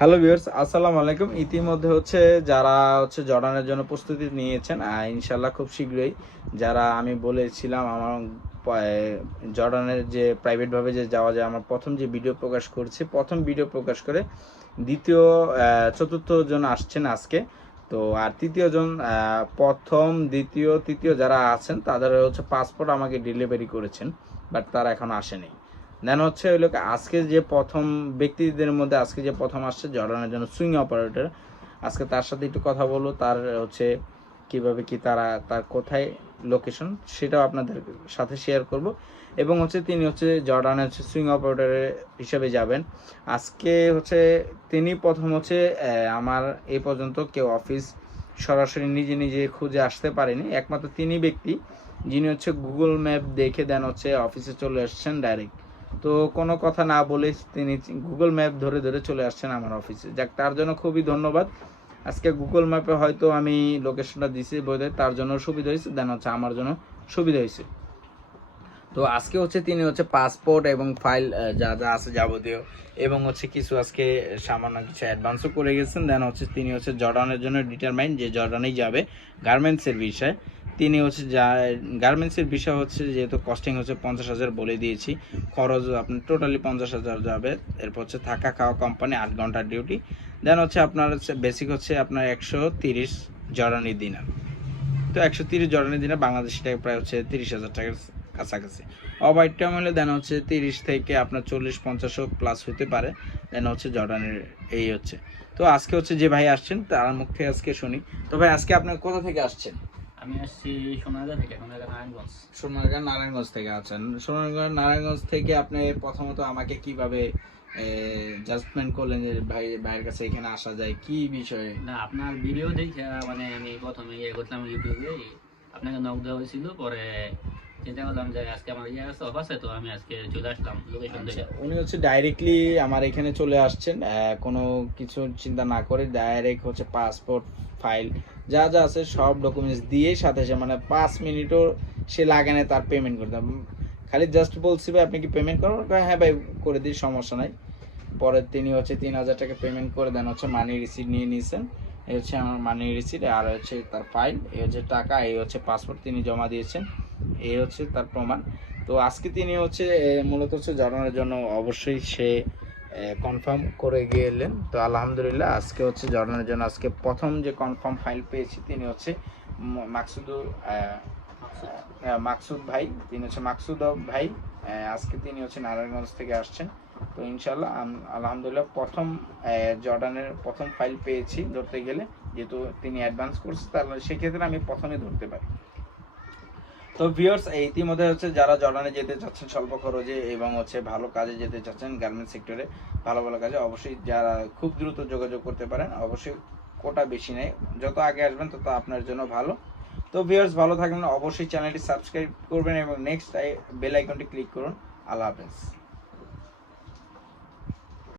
Hello viewers আসসালামু আলাইকুম। ইতিমধ্যে হচ্ছে যারা হচ্ছে জর্ডানের জন্য প্রস্তুতি নিয়েছেন আহ, ইনশাল্লাহ খুব শীঘ্রই যারা আমি বলেছিলাম আমার জর্ডানের যে প্রাইভেটভাবে যে যাওয়া যায় আমার প্রথম যে ভিডিও প্রকাশ করছি প্রথম ভিডিও প্রকাশ করে দ্বিতীয় চতুর্থ জন আসছেন আজকে। তো আর তৃতীয় জন প্রথম দ্বিতীয় তৃতীয় যারা আছেন তাদের হচ্ছে পাসপোর্ট আমাকে ডেলিভারি করেছেন বাট তারা এখন আসেনি। দেন হচ্ছে ওই লোক আজকে যে প্রথম ব্যক্তিদের মধ্যে আজকে যে প্রথম আসছে, জর্ডানের জন্য সুইং অপারেটর। আজকে তার সাথে একটু কথা বলব, তার হচ্ছে কীভাবে কি তারা, তার কোথায় লোকেশন সেটাও আপনাদের সাথে শেয়ার করব। এবং হচ্ছে তিনি হচ্ছে জর্ডানের হচ্ছে সুইং অপারেটর হিসেবে যাবেন। আজকে হচ্ছে তিনি প্রথম হচ্ছে আমার এই পর্যন্ত কেউ অফিস সরাসরি নিজে নিজে খুঁজে আসতে পারেনি। একমাত্র তিনি ব্যক্তি, যিনি হচ্ছে গুগল ম্যাপ দেখে দেন হচ্ছে অফিসে চলে আসছেন ডাইরেক্ট তো কোনো কথা না বলে তিনি গুগল ম্যাপ ধরে ধরে চলে আসছেন আমার অফিসে যাক, তার জন্য খুবই ধন্যবাদ। আজকে গুগল ম্যাপে হয়তো আমি লোকেশনটা দিছি বোধহয় তার জন্য সুবিধা হয়েছে দেন হচ্ছে আমার জন্য সুবিধা হয়েছে। তো আজকে হচ্ছে তিনি হচ্ছে পাসপোর্ট এবং ফাইল যা যা আছে যাবতীয়, এবং হচ্ছে কিছু আজকে সামান্য কিছু অ্যাডভান্সও করে গেছেন। দেন হচ্ছে তিনি হচ্ছে জর্ডানের জন্য ডিটারমাইন যে জর্ডানেই যাবে গার্মেন্টসের বিষয়। তিনি হচ্ছে যা গার্মেন্টসের বিষয় হচ্ছে যেহেতু কস্টিং হচ্ছে পঞ্চাশ হাজার বলে দিয়েছি, খরচ আপনার টোটালি পঞ্চাশ হাজার যাবে। এরপর হচ্ছে থাকা খাওয়া কোম্পানি আট ঘণ্টার ডিউটি দেন হচ্ছে আপনার হচ্ছে বেসিক হচ্ছে আপনার একশো তিরিশ জর্ডানি দিনার। তো একশো তিরিশ জর্ডানি দিনার বাংলাদেশি টাকা প্রায় হচ্ছে তিরিশ হাজার টাকার কাছাকাছি। ওভার টাইম হলে দেন হচ্ছে তিরিশ থেকে আপনার চল্লিশ পঞ্চাশও প্লাস হতে পারে। দেন হচ্ছে জর্ডানের এই হচ্ছে। তো আজকে হচ্ছে যে ভাই আসছেন, তার মুখে আজকে শুনি। তো ভাই, আজকে আপনার কোথা থেকে আসছেন? আমি আসছি সোনারগাঁ থেকে সোনারগাঁ নারায়ণগঞ্জ। সোনারগাঁ নারায়ণগঞ্জ থেকে আছেন সোনারগাঁ নারায়ণগঞ্জ থেকে আপনি প্রথমত আমাকে কীভাবে জাজমেন্ট করলেন যে ভাই ভাইয়ের কাছে এখানে আসা যায়? কি বিষয়ে? না আপনার ভিডিও দেখে মানে আমি প্রথমে ইয়ে করলাম ইউটিউবে আপনাকে নক দেওয়া হয়েছিল পরে চিন্তা করলাম যে আজকে আমার ইয়ে আছে অফ আছে তো আমি আজকে চলে আসলাম লোকেশন দেখে। আচ্ছা, উনি হচ্ছে ডাইরেক্টলি আমার এখানে চলে আসছেন কোনো কিছু চিন্তা না করে ডাইরেক্ট হচ্ছে পাসপোর্ট ফাইল যা যা আছে সব ডকুমেন্টস দিয়ে সাথে সাথে মানে পাঁচ মিনিটও সে লাগে না তার পেমেন্ট করতে। খালি জাস্ট বলছি ভাই আপনি কি পেমেন্ট করবেন হ্যাঁ ভাই করে দিই সমস্যা নাই। পরে তিনি হচ্ছে তিন হাজার টাকা পেমেন্ট করে দেন হচ্ছে মানি রিসিট নিয়ে নিয়েছেন এই হচ্ছে আমার মানি রিসিট আর হচ্ছে তার ফাইল এই হচ্ছে টাকা এই হচ্ছে পাসপোর্ট তিনি জমা দিয়েছেন। এই হচ্ছে তার প্রমাণ। তো আজকে তিনি হচ্ছে মূলত হচ্ছে জড়ানোর জন্য অবশ্যই সে কনফার্ম করে গেলেন তো আলহামদুলিল্লাহ, আজকে হচ্ছে জড়ানোর জন্য আজকে প্রথম যে কনফার্ম ফাইল পেয়েছি তিনি হচ্ছে মাকসুদুর মাকসুদ ভাই। তিনি হচ্ছে মাকসুদ ভাই আজকে তিনি হচ্ছে নারায়ণগঞ্জ থেকে আসছেন। তো ইনশাল্লাহ আলহামদুলিল্লাহ প্রথম জর্ডানের প্রথম ফাইল পেয়েছি ধরতে গেলে। যেহেতু তিনি অ্যাডভান্স করছে, তাহলে সেক্ষেত্রে আমি প্রথমে ধরতে পারি। তো ভিউয়ার্স ইতিমধ্যে হচ্ছে যারা জর্ডানে যেতে চাচ্ছেন, স্বল্প খরচে এবং হচ্ছে ভালো কাজে যেতে চাচ্ছেন গার্মেন্টস সেক্টরে ভালো ভালো কাজে, অবশ্যই যারা খুব দ্রুত যোগাযোগ করতে পারেন, অবশ্যই কোটা বেশি নেই। যত আগে আসবেন, তত আপনার জন্য ভালো। তো ভিউয়ার্স ভালো থাকবেন। অবশ্যই চ্যানেলটি সাবস্ক্রাইব করবেন এবং নেক্সট বেল আইকনটি ক্লিক করুন। আল্লাহ হাফেজ।